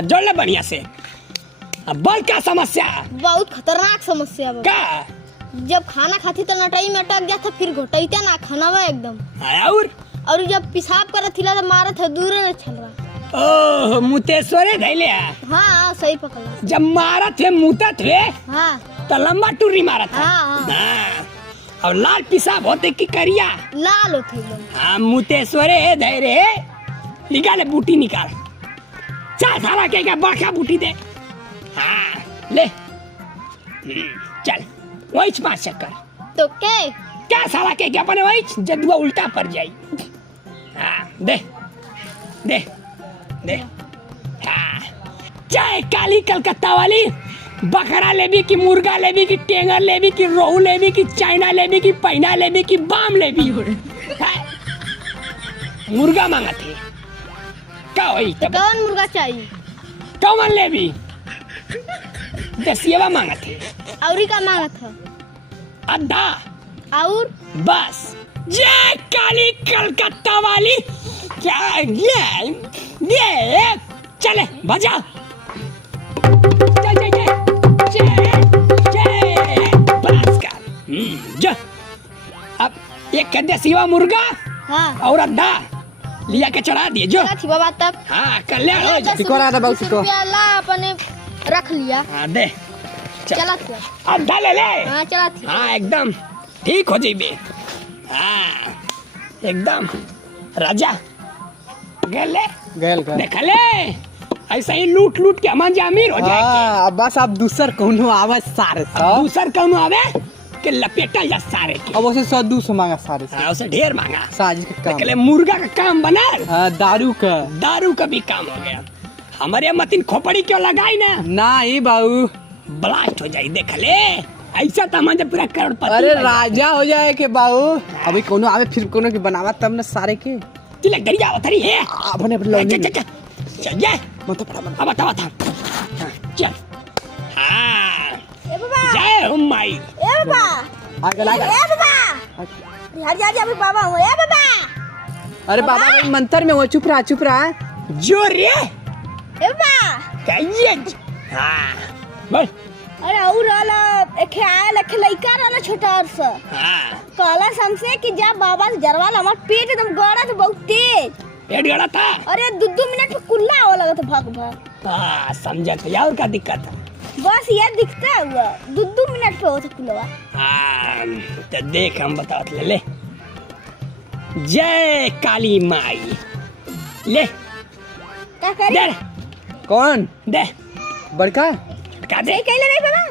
हाथ जोड़ ले बढ़िया से। अब बोल क्या समस्या? बहुत खतरनाक समस्या बा। क्या? जब खाना खाती तो नटाई में अटक गया था, फिर घोटाईता ना खाना बा एकदम। और जब पेशाब करत थिला तो मारत है दूर न चल रहा। ओह मुतेश्वरे धैले। हाँ सही पकड़ा। जब मारत है मुतत है हाँ तो लंबा टूरी मारत है। हाँ हाँ। और लाल पेशाब होते की करिया? लाल होते एकदम। हाँ मुतेश्वरे धैर्य निकाले बूटी निकाल। चल साला के क्या बड़का बूटी दे। हाँ ले चल वही 5 चक्कर। तो के क्या साला के क्या अपने वही जदुआ उल्टा पड़ जाई। हाँ दे दे दे। हाँ चाहे काली कलकत्ता वाली बकरा लेबी की मुर्गा लेबी की टेंगर लेबी की रोहू लेबी की चाइना लेबी की पैना लेबी की बाम लेबी। मुर्गा मांगा थे क्या होई तब? कौन मुर्गा चाहिए? कौन लेबी? दसियावा मांगा थे। औरी का मांगा था? आधा और बस। जय काली कलकत्ता वाली। क्या ये चले बजा। जय जय जय जय जय बस कर। जा अब एक कद्दे सिवा मुर्गा हाँ और आधा लिया के चढ़ा दिए जो। थी बाबा तक। हाँ कल्याण हो जा। ला अपने रख लिया। हाँ दे चला था। आधा ले ले। हाँ चला थी। हाँ एकदम ठीक हो जाइबे। हाँ एकदम राजा गले देख ले ऐसा ही लूट लूट के हम अमीर हो जाएंगे। अब बस अब दूसर कौनो आवे सारे सब। दूसर कौन आवे के लपेटा जा सारे के। अब उसे 100-200 मांगा सारे से। हाँ उसे ढेर मांगा। साजिश का काम। देख मुर्गा का काम बना। हाँ दारू का भी काम हो गया। हमारे मतीन खोपड़ी क्यों लगाई ना? नहीं बाबू ब्लास्ट हो जाए। देख ले ऐसा तो हमारे पूरा करोड़पति। अरे राजा हो जाए के बाबू। अभी कोनो आवे फिर कोनो के बनावा तब न सारे के तिलक दरिया उतरी है। अपने चल जा मत पड़ा अब बता चल। हाँ ए बाबा जय हो माई। ए बाबा आगे ए बाबा बिहार जा जा बाबा हूँ। ए बाबा अरे बाबा के मंत्र में वो चुप रहा जो रे ए बाबा कहिए। हाँ बोल। अरे और वाला एक आया लख लइका रहना छोटा और सा। हाँ कहला हमसे कि जा बाबा से जरवाल हमार पेट एकदम गड़ा था बहुत तेज। पेट गड़ा था? अरे 2-2 मिनट में कुल्ला हो लगा था भाग। हाँ समझा तो यार क्या दिक्कत है? बस ये दिखता हुआ 2-2 मिनट पे होता कुल्ला। हाँ तो देख हम बताओ ले जय काली माई ले क्या करी? दे कौन दे बड़का का दे कहले रे बाबा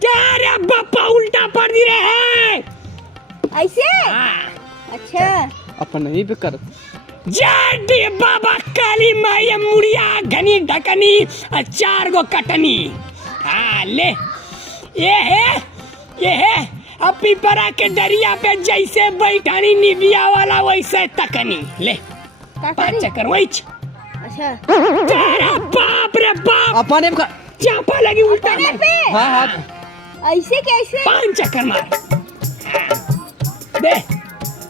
क्या रे बापा उल्टा पड़ दी रहे हैं ऐसे। हाँ अच्छा अपन नहीं पे कर। जय बाबा काली माई मुड़िया घनी ढकनी 4 गो कटनी। हाँ ले ये है अब पीपरा के दरिया पे जैसे बैठानी निबिया वाला वैसे तकनी ले 5 चक्कर वही। अच्छा बाप रे बाप अपने चापा लगी उल्टा पे। हाँ ऐसे कैसे? 5 चक्कर मार दे।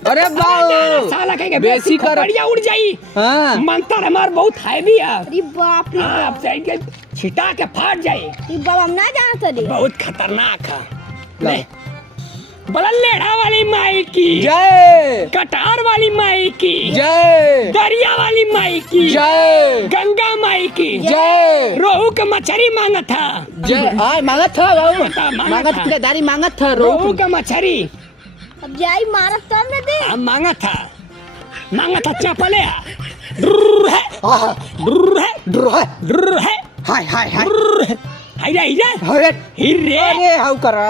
अरे बाबू साला कहेगा बेसी कर बढ़िया उड़ जाई। हाँ मंत्र हमार बहुत हैवी है। अरे बाप रे हाँ, बाप। साइड के छिटा के फाट जाए। ये बाबा हम ना जानते रे। बहुत खतरनाक है। ले बड़ा लेढ़ा वाली माई की जय। कटार वाली माई की जय। दरिया वाली माई की जय। गंगा माई की जय। रोहू का मछली मांगा था। जय मांगा था बाबू। मांगा था। किराएदारी मांगा था रोहू का मछली अब जाई मारत तब न दे। हम मांगा था चपले है हाय हिर्रे अरे हाउ करा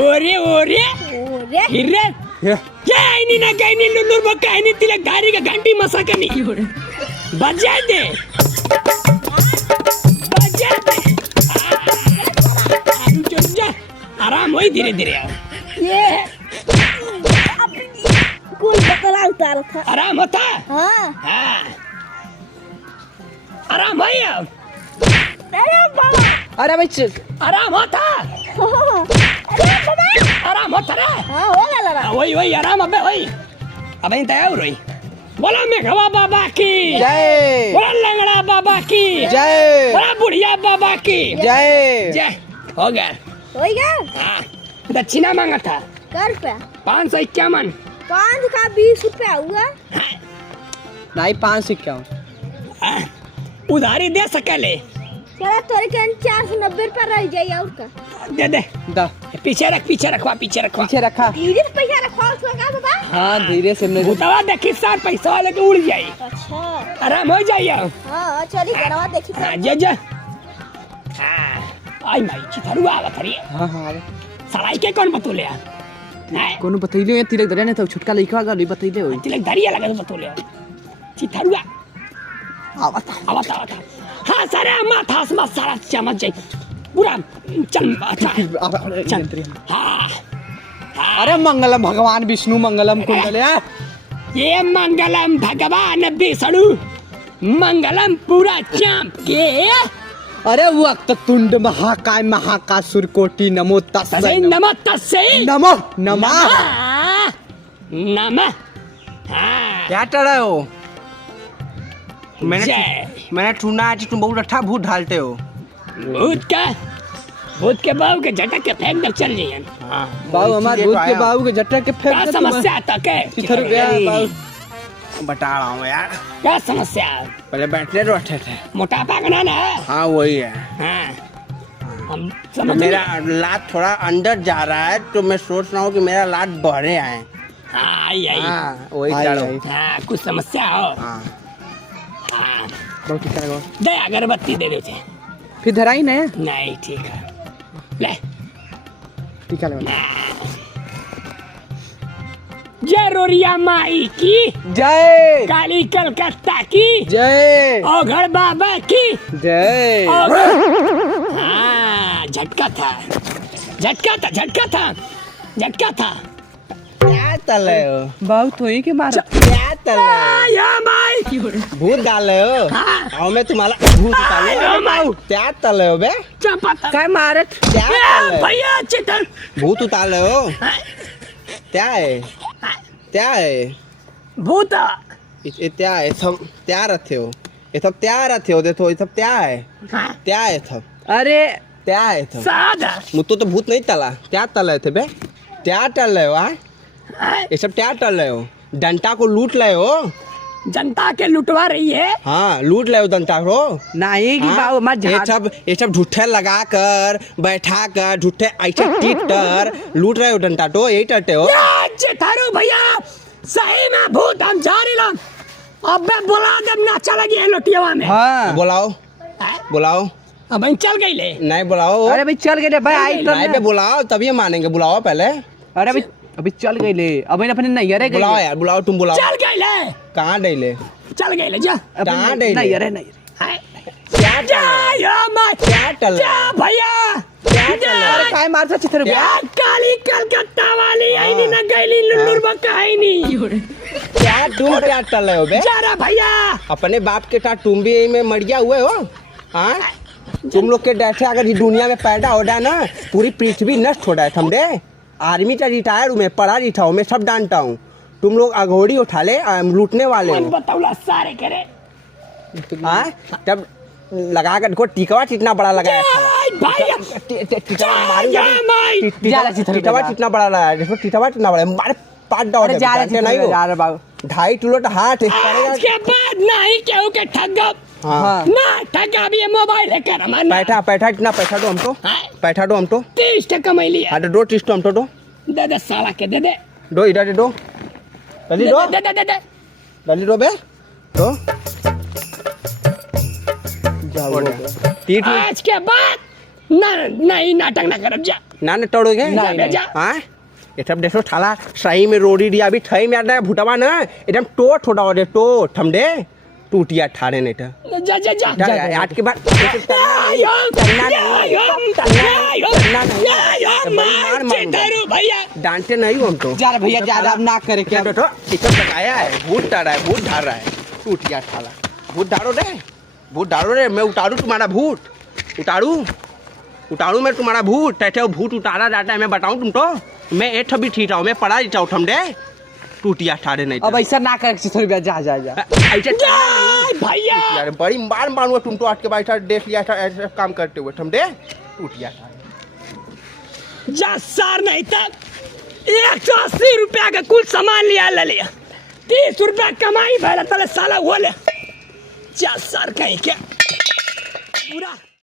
ओरे ओरे हिर्रे क्या इनी ना कहनी लुलुर बकाइनी तिलक धारी का घंटी मसाकनी बजा दे आराम होई धीरे धीरे ये कुल बकरा उतारा था। आराम होता। हाँ हाँ आराम होई अब। अरे बाबा अरे भाई आराम होता। अरे बाबा आराम होता रे। हाँ हो गया लड़ा। वही आराम अबे वही अब इन तैयार रही बोला मेघवा बाबा की जय बोला लंगड़ा बाबा की जय बोला बुढ़िया बाबा की जय। जय। हो गया। हो गया। हाँ, दक्षिणा मांगा था क्या रुपया? 551। 5 का 20 रुपया हुआ। नहीं 551। हाँ, उधारी दे सकले। चला तोरे के 490 रुपया रह जाई और का। दे दे। दा पीछे रख, पीछे रखवा, पीछे रखवा। पीछे रखा। धीरे से पैसा रखवा उसका का बाबा। हाँ धीरे से हमने भूतवा देखी सार पैसा वाले के उड़ जाई। अच्छा। आराम हो जाइए। हाँ चली गरवा देखी। हाँ जे जे। हाँ, आई माई चिथरुआ आवत रही। हाँ हाँ सड़ाई के कौन बतौले? नहीं कोनो बतैले या तिलक दरिया ने तो छोटका लइका गली बतैले होई। तिलक धरिया लगा तो बतौले। चिथरुआ आवत आवत आवत। हाँ सारे माथा में सारा चमक जाई पूरा। चल अच्छा चल। हाँ हाँ। अरे मंगलम भगवान विष्णु मंगलम कुंडल्या। ये मंगलम भगवान विष्णु मंगलम पूरा चाँप के। अरे वक्त तुंड महाकाय महाकासुर कोटि नमो तस्मै नमः तस्मै नमो नमः नमः। हाँ क्या टड़ा हो? जय। मैंने सुना है कि तुम बहुत अच्छा भूत ढालते हो। भूत के बाबू के झटक के फेंक कर चल जाइए। बाबू हमारे दूध के बाबू के जट्टा के फेंक क्या दे समस्या तक है? किधर गया बाबू? बता रहा हूँ यार, क्या समस्या? पहले बैठने तो अच्छे थे। मोटापा का ना है। हाँ वही है। हाँ हम तो समझ मेरा लात थोड़ा अंदर जा रहा है तो मैं सोच रहा हूँ कि मेरा लात बढ़े आए। हाँ आई आई। हाँ वही आई, चलो। आई। हाँ कुछ समस्या हो। हाँ हाँ बहुत ठीक है। दे अगरबत्ती दे देते। फिर धराई ना नहीं ठीक है ले। ठीक है। जय रोरिया माई की जय काली कलकत्ता की जय ओघड़ बाबा की जय। हाँ झटका था झटका था झटका था झटका था। क्या तले हो? बाबू तो ही के मारा। क्या तले हो? या माई भूत डाले हो? हाँ। और मैं तुम्हारा भूत डाले माऊ। क्या तले हो बे? चपा काय मारत? क्या तले हो? भैया चितल भूत उतार हो? क्या है? क्या है? भूत ये क्या है? सब क्या रखे हो? ये सब क्या रखे हो? देखो ये सब क्या है? क्या है सब? अरे क्या है सब? सादा मुझको तो भूत नहीं तला। क्या तल रहे थे बे? क्या तल रहे हो? ये सब क्या तल रहे हो? डंटा को लूट रहे हो? जनता के लुटवा रही है। हाँ लूट रहे हो डंटा को। नहीं कि हाँ? बाबू मत ये सब झूठे लगा कर बैठा कर झूठे ऐसे पीट कर लूट रहे हो डंटा तो यही करते हो। थारू भैया सही में भूत हम जा रही लोग। अब मैं बुला जब नाचा लगी है लोटियावा में। हाँ बुलाओ बुलाओ। अब हम चल गई ले। नहीं बुलाओ। अरे भाई चल गए भाई आई तो नहीं बे बुलाओ तभी मानेंगे। बुलाओ पहले। अरे भाई अभी चल गए ले अब अपने नहीं अरे बुलाओ यार बुलाओ तुम बुलाओ। चल गई ले। कहाँ डैले? चल गई ले जा। कहाँ डैले? नहीं अरे नहीं क्या जा या माय क्या टल जा भैया अरे काय मारता चित्र क्या काली कलकत्ता वाली आई नहीं ना गईली लुल्लुर बका आई नहीं। क्या तुम क्या टल रहे हो बे? जा रहा भैया अपने बाप के साथ तुम भी में मरिया हुए हो। हाँ तुम लोग के डर से अगर ये दुनिया में पैदा हो रहा है ना पूरी पृथ्वी नष्ट हो रहा है। समझे? आर्मी का रिटायर हूँ मैं पढ़ा लिखा हूँ मैं सब जानता हूँ। तुम लोग अघोड़ी उठा ले लूटने वाले कौन हो। बताऊला सारे करे। हाँ तब लगा कर देखो टीकवा कितना बड़ा लगाया था। भैया टीकवा मारूंगा। माई टीकवा कितना बड़ा लगाया देखो टीकवा कितना बड़ा मारे पाट डाउन अरे जा जानते नहीं हो। बाबू 2.5 किलो का हाथ आज के बाद नहीं केहू के ठग हाँ ना ठग अभी ये मोबाइल है कर हमारा पैसा पैसा कितना पैसा दो हमको। पैसा दो हमको। 30 टका कमाई लिया। हाँ तो दो 30 तो हमको दो। दे दे साला के दे दे दो इधर दे दो जल्दी दो दे दे दे दे जल्दी दो बे दो। तीट आज के बाद ना नहीं नाटक ना करब जा। ना न तोड़ोगे नहीं। हाँ ये सब देखो थाला सही में रोड़ी दिया अभी थई में आता है भुटवा ना एकदम टोट छोड़ा हो दे टोट थमदे टूटिया ठाड़े नहीं था। जा जा जा आज के बाद करना नहीं भैया डांटे नहीं हो हम तो। जा भैया ज्यादा ना करे क्या क्या तो इतना लगाया है भूत डाल रहा है भूत ढाल रहा है टूटिया ठाला भूत डालो रे मैं उतारू तुम्हारा भूत उतारू मैं तुम्हारा भूत कैसे भूत उतारा जाता है मैं बताऊं तुमको। मैं एक भी ठीक हूँ मैं पढ़ा देता हूँ समझे। टूटिया ठाड़े नहीं अब ऐसा ना कर थोड़ी जा जा जा ऐसे जय भैया यार बड़ी मार मारूंगा तुम तो आट के बैठा देख लिया था ऐसा काम करते हुए ठमडे टूटिया जा सार नहीं तक 180 रुपया का कुल सामान लिया ले लिया 30 रुपया कमाई भला तले साला बोले जा सार कहीं क्या पूरा